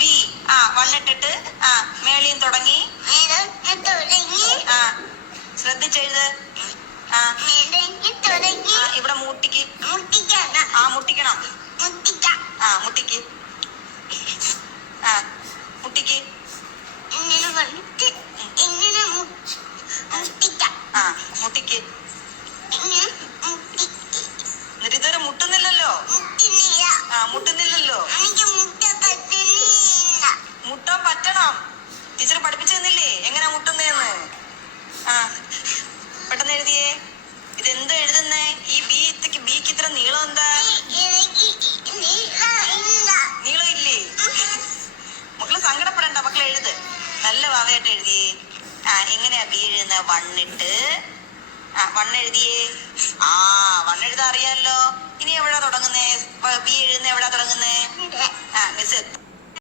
B വണ്ണിട്ടിട്ട് മേളിയും തുടങ്ങി ശ്രദ്ധിച്ചെഴുത്. ഇവിടെ മുട്ടിക്ക് മുട്ടിക്കണം. മുട്ടിക്ക് മുട്ടിക്ക് മുട്ടിക്ക്. എന്നിട്ട് ഇതുവരെ മുട്ടുന്നില്ലല്ലോ. മുട്ടുന്നില്ലല്ലോ. മുട്ടാൻ പറ്റണം. ടീച്ചർ പഠിപ്പിച്ചു തന്നില്ലേ എങ്ങനെ മുട്ടുന്നേന്ന്? പെട്ടെന്ന് എഴുതിയേ. ഇതെന്താ എഴുതുന്നേ? ഈ ബിക്ക് ഇത്ര നീളം എന്താ? നീളം ഇല്ലേ? മക്കള് സങ്കടപ്പെടണ്ട, മക്കളെ എഴുത്. നല്ല ഭാവയായിട്ട് എഴുതിയേ. എങ്ങനെയാ ബി എഴുതുന്ന? വണ്ണിട്ട് വണ്ണെഴുതിയേ. വണ്ണെഴുതാ അറിയാമല്ലോ. ഇനി എവിടാ തുടങ്ങുന്നേ? ബി എഴുതുന്ന എവിടാ തുടങ്ങുന്നേ? മിസ്